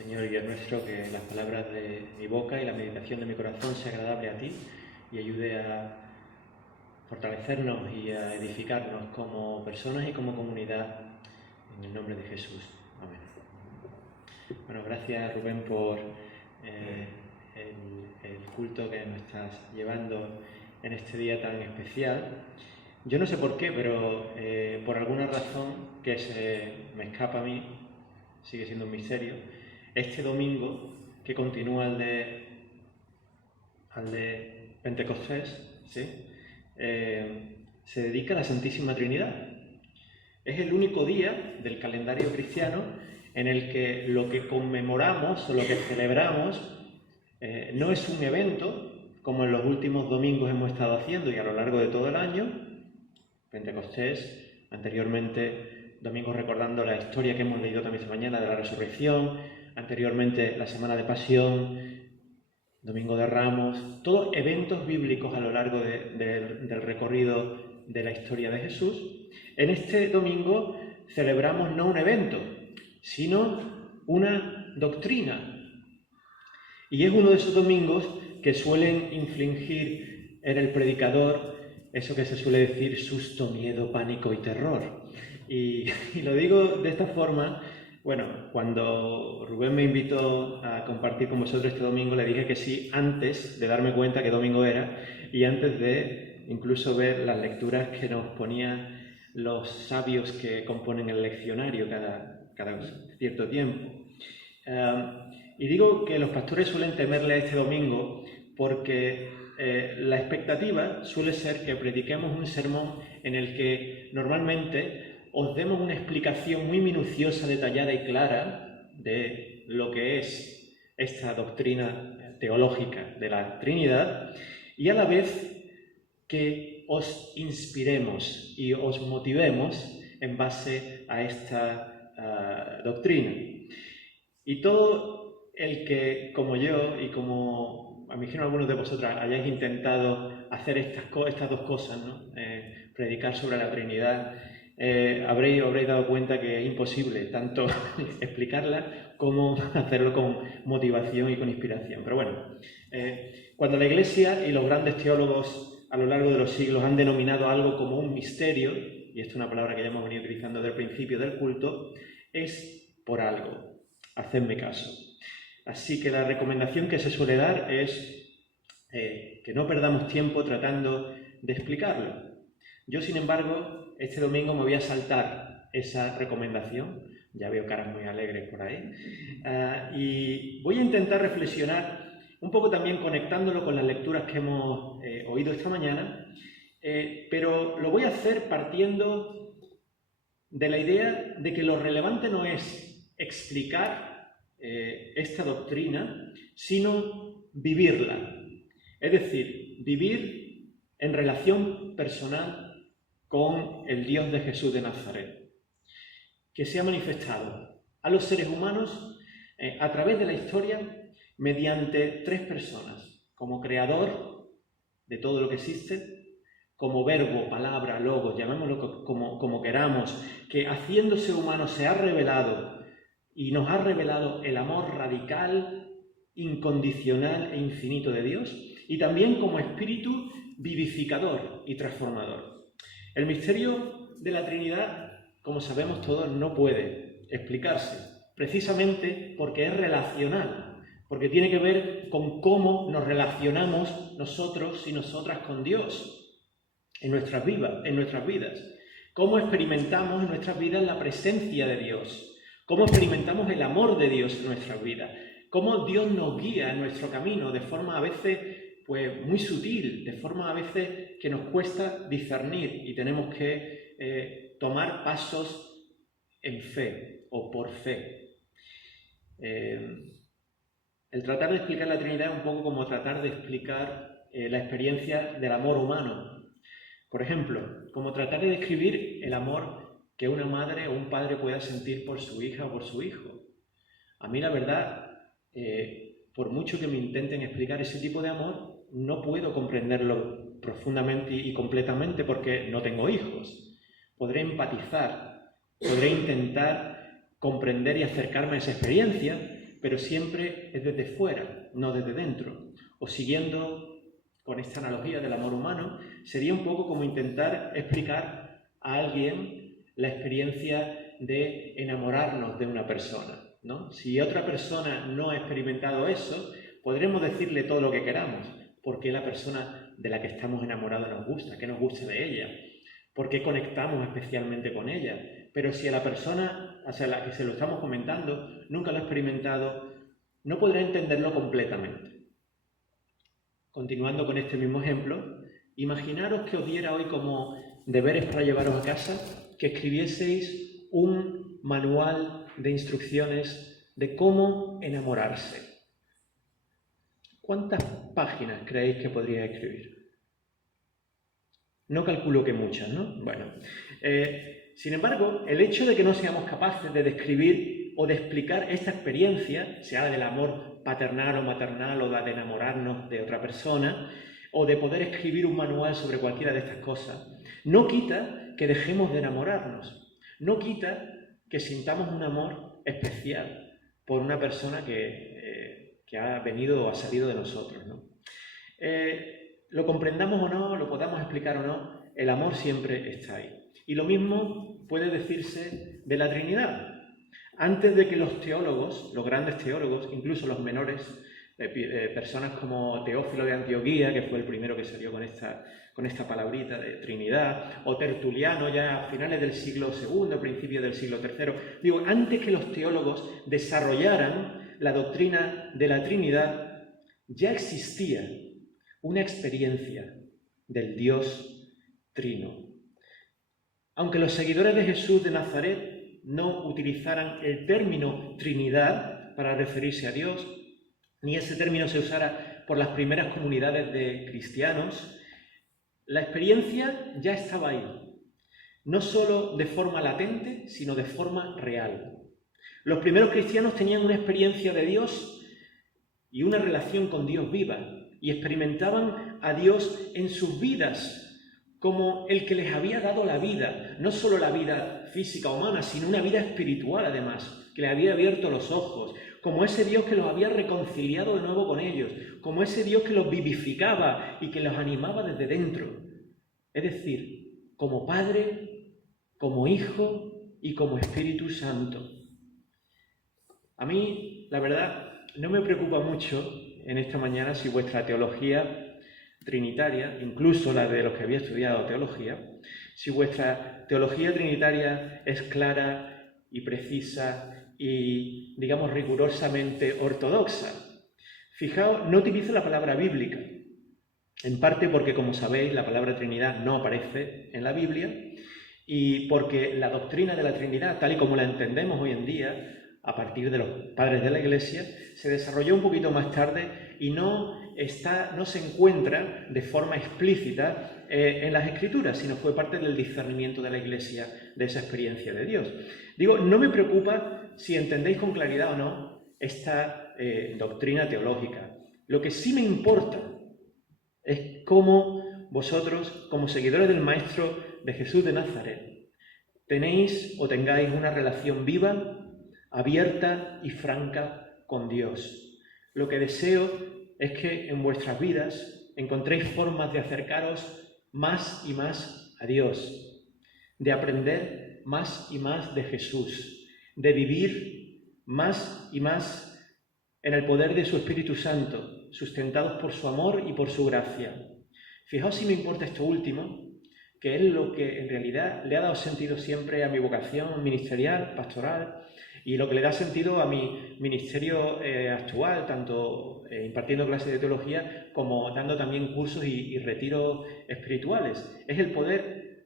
Señor Dios nuestro, que las palabras de mi boca y la meditación de mi corazón sea agradable a ti y ayude a fortalecernos y a edificarnos como personas y como comunidad, en el nombre de Jesús. Amén. Bueno, gracias Rubén por el culto que nos estás llevando en este día tan especial. Yo no sé por qué, pero por alguna razón que se me escapa a mí, sigue siendo un misterio, este domingo que continúa al de Pentecostés, ¿sí? Se dedica a la Santísima Trinidad. Es el único día del calendario cristiano en el que lo que conmemoramos o lo que celebramos no es un evento, como en los últimos domingos hemos estado haciendo y a lo largo de todo el año. Pentecostés, anteriormente domingos recordando la historia que hemos leído también esta mañana de la resurrección, anteriormente la Semana de Pasión, Domingo de Ramos, todos eventos bíblicos a lo largo del recorrido de la historia de Jesús. En este domingo celebramos no un evento, sino una doctrina. Y es uno de esos domingos que suelen infligir en el predicador eso que se suele decir susto, miedo, pánico y terror. Y lo digo de esta forma. Bueno, cuando Rubén me invitó a compartir con vosotros este domingo, le dije que sí antes de darme cuenta qué domingo era y antes de incluso ver las lecturas que nos ponían los sabios que componen el leccionario cada cierto tiempo. Y digo que los pastores suelen temerle a este domingo porque la expectativa suele ser que prediquemos un sermón en el que normalmente os demos una explicación muy minuciosa, detallada y clara de lo que es esta doctrina teológica de la Trinidad y a la vez que os inspiremos y os motivemos en base a esta doctrina. Y todo el que, como yo y como a mí imagino algunos de vosotros hayáis intentado hacer estas dos cosas, ¿no? Predicar sobre la Trinidad, habréis dado cuenta que es imposible tanto explicarla como hacerlo con motivación y con inspiración. Pero bueno, cuando la Iglesia y los grandes teólogos a lo largo de los siglos han denominado algo como un misterio, y esto es una palabra que ya hemos venido utilizando desde el principio del culto, es por algo. Hacedme caso. Así que la recomendación que se suele dar es que no perdamos tiempo tratando de explicarlo. Yo, sin embargo, este domingo me voy a saltar esa recomendación. Ya veo caras muy alegres por ahí. Y voy a intentar reflexionar un poco también conectándolo con las lecturas que hemos oído esta mañana, pero lo voy a hacer partiendo de la idea de que lo relevante no es explicar esta doctrina, sino vivirla. Es decir, vivir en relación personal con el Dios de Jesús de Nazaret, que se ha manifestado a los seres humanos a través de la historia mediante tres personas, como creador de todo lo que existe, como verbo, palabra, logos, llamémoslo como queramos, que haciéndose humano se ha revelado y nos ha revelado el amor radical, incondicional e infinito de Dios, y también como espíritu vivificador y transformador. El misterio de la Trinidad, como sabemos todos, no puede explicarse, precisamente porque es relacional, porque tiene que ver con cómo nos relacionamos nosotros y nosotras con Dios en nuestras vidas, cómo experimentamos en nuestras vidas la presencia de Dios, cómo experimentamos el amor de Dios en nuestras vidas, cómo Dios nos guía en nuestro camino de forma a veces pues, muy sutil, de forma a veces que nos cuesta discernir y tenemos que tomar pasos en fe o por fe. El tratar de explicar la Trinidad es un poco como tratar de explicar la experiencia del amor humano. Por ejemplo, como tratar de describir el amor que una madre o un padre pueda sentir por su hija o por su hijo. A mí la verdad, por mucho que me intenten explicar ese tipo de amor, no puedo comprenderlo profundamente y completamente porque no tengo hijos. Podré empatizar, podré intentar comprender y acercarme a esa experiencia, pero siempre es desde fuera, no desde dentro. O siguiendo con esta analogía del amor humano, sería un poco como intentar explicar a alguien la experiencia de enamorarnos de una persona, ¿no? Si otra persona no ha experimentado eso, podremos decirle todo lo que queramos, porque la persona de la que estamos enamorados nos gusta, que nos gusta de ella, porque conectamos especialmente con ella. Pero si a la persona a la que se lo estamos comentando nunca lo ha experimentado, no podrá entenderlo completamente. Continuando con este mismo ejemplo, imaginaros que os diera hoy como deberes para llevaros a casa que escribieseis un manual de instrucciones de cómo enamorarse. ¿Cuántas páginas creéis que podríais escribir? No calculo que muchas, ¿no? Bueno, sin embargo, el hecho de que no seamos capaces de describir o de explicar esta experiencia, sea del amor paternal o maternal o la de enamorarnos de otra persona, o de poder escribir un manual sobre cualquiera de estas cosas, no quita que dejemos de enamorarnos, no quita que sintamos un amor especial por una persona que ha venido o ha salido de nosotros, ¿no? Lo comprendamos o no, lo podamos explicar o no, el amor siempre está ahí. Y lo mismo puede decirse de la Trinidad. Antes de que los teólogos, los grandes teólogos, incluso los menores, personas como Teófilo de Antioquía, que fue el primero que salió con esta palabrita de Trinidad, o Tertuliano ya a finales del siglo II, principios del siglo III, digo, antes que los teólogos desarrollaran la doctrina de la Trinidad, ya existía una experiencia del Dios Trino. Aunque los seguidores de Jesús de Nazaret no utilizaran el término Trinidad para referirse a Dios, ni ese término se usara por las primeras comunidades de cristianos, la experiencia ya estaba ahí, no solo de forma latente, sino de forma real. Los primeros cristianos tenían una experiencia de Dios y una relación con Dios viva, y experimentaban a Dios en sus vidas como el que les había dado la vida, no solo la vida física humana, sino una vida espiritual además, que les había abierto los ojos, como ese Dios que los había reconciliado de nuevo con ellos, como ese Dios que los vivificaba y que los animaba desde dentro. Es decir, como Padre, como Hijo y como Espíritu Santo. A mí, la verdad, no me preocupa mucho en esta mañana si vuestra teología trinitaria, incluso la de los que había estudiado teología, si vuestra teología trinitaria es clara y precisa y, digamos, rigurosamente ortodoxa. Fijaos, no utilizo la palabra bíblica, en parte porque, como sabéis, la palabra Trinidad no aparece en la Biblia y porque la doctrina de la Trinidad, tal y como la entendemos hoy en día, a partir de los padres de la Iglesia, se desarrolló un poquito más tarde y no se encuentra de forma explícita en las Escrituras, sino fue parte del discernimiento de la Iglesia de esa experiencia de Dios. Digo, no me preocupa si entendéis con claridad o no esta doctrina teológica. Lo que sí me importa es cómo vosotros, como seguidores del Maestro de Jesús de Nazaret, tenéis o tengáis una relación viva, abierta y franca con Dios. Lo que deseo es que en vuestras vidas encontréis formas de acercaros más y más a Dios, de aprender más y más de Jesús, de vivir más y más en el poder de su Espíritu Santo, sustentados por su amor y por su gracia. Fijaos si me importa esto último, que es lo que en realidad le ha dado sentido siempre a mi vocación ministerial, pastoral, y lo que le da sentido a mi ministerio actual, tanto impartiendo clases de teología como dando también cursos y retiros espirituales. Es el poder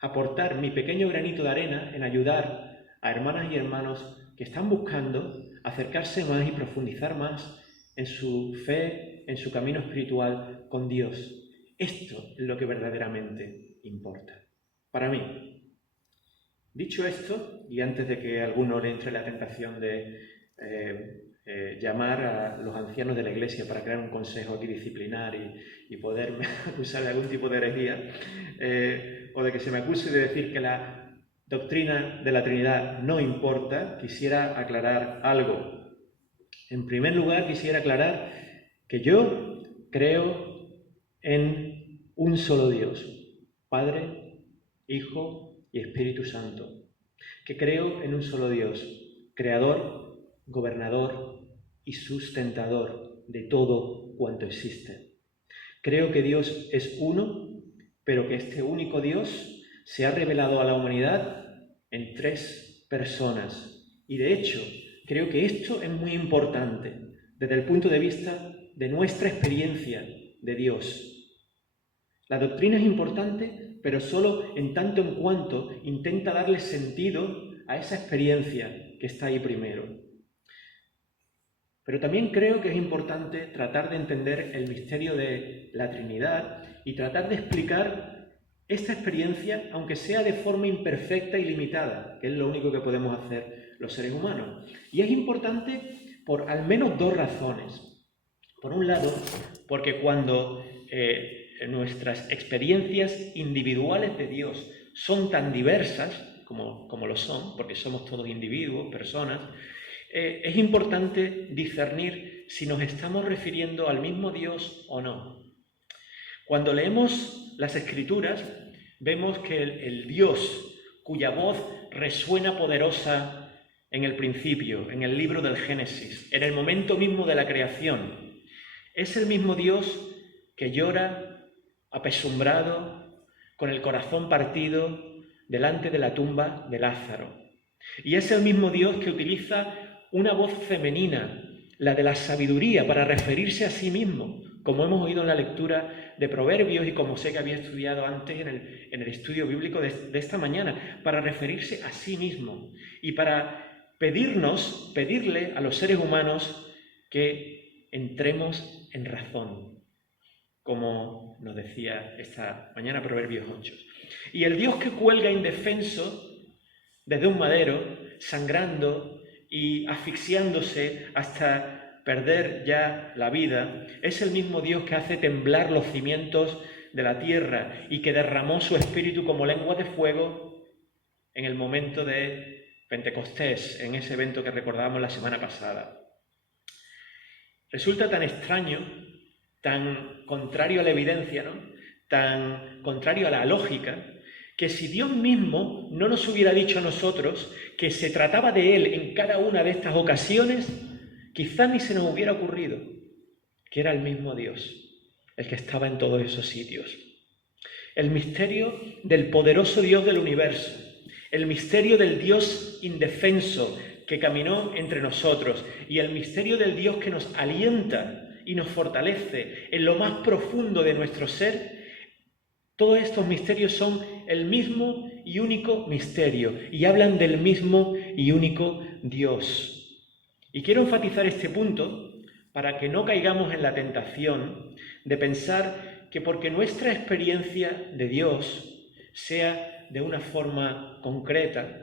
aportar mi pequeño granito de arena en ayudar a hermanas y hermanos que están buscando acercarse más y profundizar más en su fe, en su camino espiritual con Dios. Esto es lo que verdaderamente importa. Para mí. Dicho esto, y antes de que a alguno le entre la tentación de llamar a los ancianos de la Iglesia para crear un consejo aquí disciplinar y poderme acusar de algún tipo de herejía, o de que se me acuse de decir que la doctrina de la Trinidad no importa, quisiera aclarar algo. En primer lugar, quisiera aclarar que yo creo en un solo Dios, Padre, Hijo y Espíritu Santo. Que creo en un solo Dios, creador, gobernador y sustentador de todo cuanto existe. Creo que Dios es uno, pero que este único Dios se ha revelado a la humanidad en 3 personas. Y de hecho, creo que esto es muy importante desde el punto de vista de nuestra experiencia de Dios. La doctrina es importante, pero solo en tanto en cuanto intenta darle sentido a esa experiencia que está ahí primero. Pero también creo que es importante tratar de entender el misterio de la Trinidad y tratar de explicar esta experiencia, aunque sea de forma imperfecta y limitada, que es lo único que podemos hacer los seres humanos. Y es importante por al menos 2 razones. Por un lado, porque cuando nuestras experiencias individuales de Dios son tan diversas, como lo son, porque somos todos individuos, personas, es importante discernir si nos estamos refiriendo al mismo Dios o no. Cuando leemos las Escrituras, vemos que el Dios cuya voz resuena poderosa en el principio, en el libro del Génesis, en el momento mismo de la creación, es el mismo Dios que llora apesumbrado, con el corazón partido, delante de la tumba de Lázaro. Y es el mismo Dios que utiliza una voz femenina, la de la sabiduría, para referirse a sí mismo, como hemos oído en la lectura de Proverbios y como sé que había estudiado antes en el estudio bíblico de esta mañana, para referirse a sí mismo y para pedirle a los seres humanos que entremos en razón, como nos decía esta mañana Proverbios 8. Y el Dios que cuelga indefenso desde un madero, sangrando y asfixiándose hasta perder ya la vida, es el mismo Dios que hace temblar los cimientos de la tierra y que derramó su espíritu como lengua de fuego en el momento de Pentecostés, en ese evento que recordábamos la semana pasada. Resulta tan extraño, tan contrario a la evidencia, ¿no? Tan contrario a la lógica, que si Dios mismo no nos hubiera dicho a nosotros que se trataba de Él en cada una de estas ocasiones, quizá ni se nos hubiera ocurrido que era el mismo Dios, el que estaba en todos esos sitios. El misterio del poderoso Dios del universo, el misterio del Dios indefenso que caminó entre nosotros y el misterio del Dios que nos alienta y nos fortalece en lo más profundo de nuestro ser. Todos estos misterios son el mismo y único misterio y hablan del mismo y único Dios. Y quiero enfatizar este punto para que no caigamos en la tentación de pensar que porque nuestra experiencia de Dios sea de una forma concreta,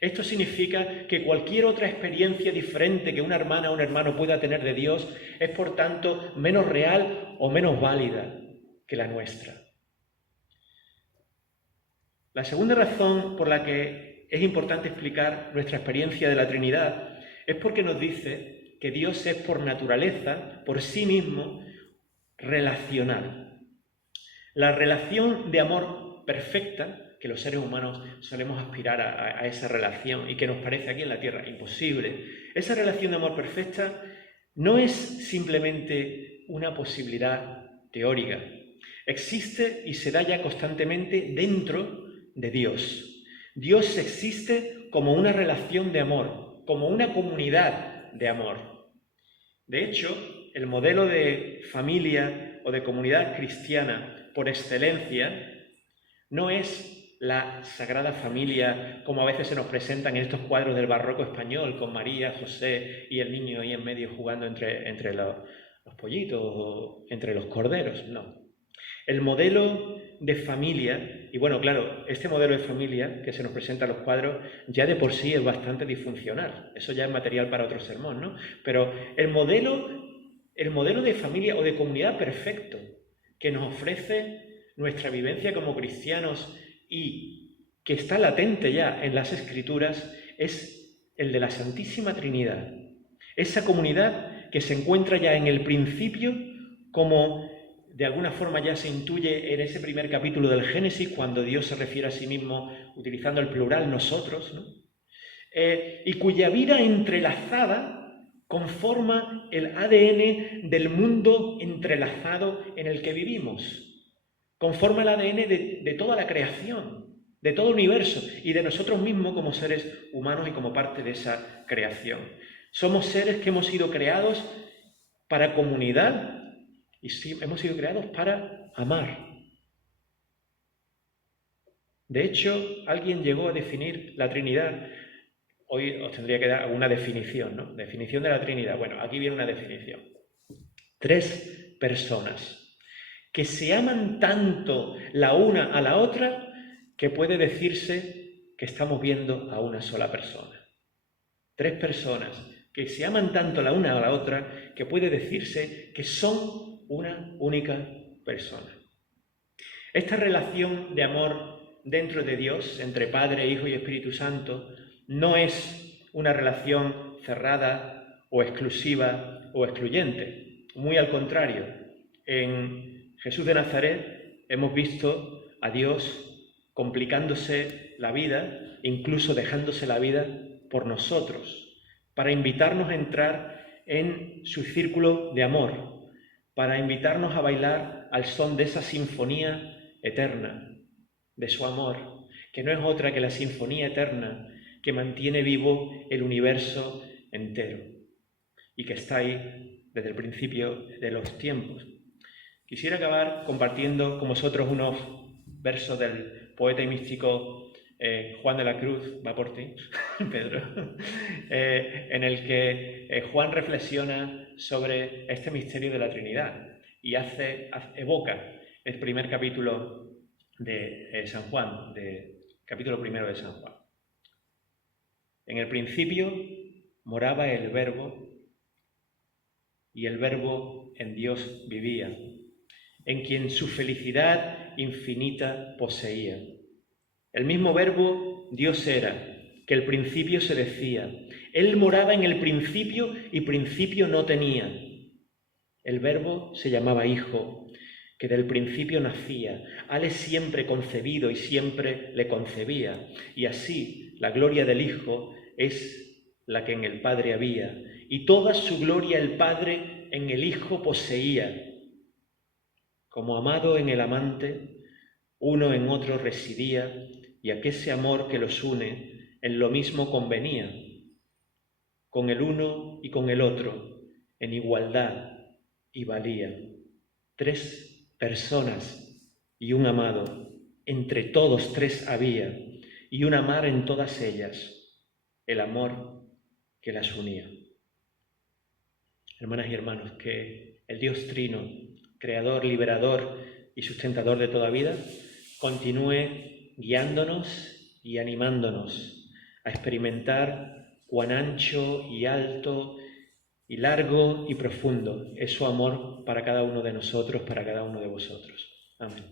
esto significa que cualquier otra experiencia diferente que una hermana o un hermano pueda tener de Dios es, por tanto, menos real o menos válida que la nuestra. La segunda razón por la que es importante explicar nuestra experiencia de la Trinidad es porque nos dice que Dios es por naturaleza, por sí mismo, relacional. La relación de amor perfecta, que los seres humanos solemos aspirar a esa relación y que nos parece aquí en la Tierra imposible, esa relación de amor perfecta no es simplemente una posibilidad teórica. Existe y se da ya constantemente dentro de Dios. Dios existe como una relación de amor, como una comunidad de amor. De hecho, el modelo de familia o de comunidad cristiana por excelencia no es la Sagrada Familia como a veces se nos presentan en estos cuadros del barroco español con María, José y el niño ahí en medio jugando entre los pollitos o entre los corderos. No. El modelo de familia, y bueno, claro, este modelo de familia que se nos presenta en los cuadros ya de por sí es bastante disfuncional. Eso ya es material para otro sermón, ¿no? Pero el modelo de familia o de comunidad perfecto que nos ofrece nuestra vivencia como cristianos y que está latente ya en las Escrituras es el de la Santísima Trinidad. Esa comunidad que se encuentra ya en el principio, como de alguna forma ya se intuye en ese primer capítulo del Génesis, cuando Dios se refiere a sí mismo utilizando el plural nosotros, ¿no? Y cuya vida entrelazada conforma el ADN del mundo entrelazado en el que vivimos. Conforma el ADN de toda la creación, de todo el universo y de nosotros mismos como seres humanos y como parte de esa creación. Somos seres que hemos sido creados para comunidad y sí, hemos sido creados para amar. De hecho, alguien llegó a definir la Trinidad. Hoy os tendría que dar alguna definición, ¿no? Definición de la Trinidad. Bueno, aquí viene una definición. 3 personas que se aman tanto la una a la otra que puede decirse que estamos viendo a una sola persona. 3 personas que se aman tanto la una a la otra que puede decirse que son una única persona. Esta relación de amor dentro de Dios, entre Padre, Hijo y Espíritu Santo, no es una relación cerrada o exclusiva o excluyente. Muy al contrario, en Jesús de Nazaret hemos visto a Dios complicándose la vida, incluso dejándose la vida por nosotros, para invitarnos a entrar en su círculo de amor, para invitarnos a bailar al son de esa sinfonía eterna, de su amor, que no es otra que la sinfonía eterna que mantiene vivo el universo entero y que está ahí desde el principio de los tiempos. Quisiera acabar compartiendo con vosotros unos versos del poeta y místico Juan de la Cruz, va por ti, Pedro, en el que Juan reflexiona sobre este misterio de la Trinidad y evoca el primer capítulo de San Juan, capítulo primero de San Juan. En el principio moraba el Verbo, y el Verbo en Dios vivía, en quien su felicidad infinita poseía. El mismo Verbo Dios era, que el principio se decía. Él moraba en el principio y principio no tenía. El Verbo se llamaba Hijo, que del principio nacía, hale siempre concebido y siempre le concebía. Y así la gloria del Hijo es la que en el Padre había, y toda su gloria el Padre en el Hijo poseía. Como amado en el amante, uno en otro residía, y aquel amor que los une en lo mismo convenía, con el uno y con el otro, en igualdad y valía. 3 personas y un amado, entre todos 3 había, y un amar en todas ellas, el amor que las unía. Hermanas y hermanos, que el Dios Trino, creador, liberador y sustentador de toda vida, continúe guiándonos y animándonos a experimentar cuán ancho y alto y largo y profundo es su amor para cada uno de nosotros, para cada uno de vosotros. Amén.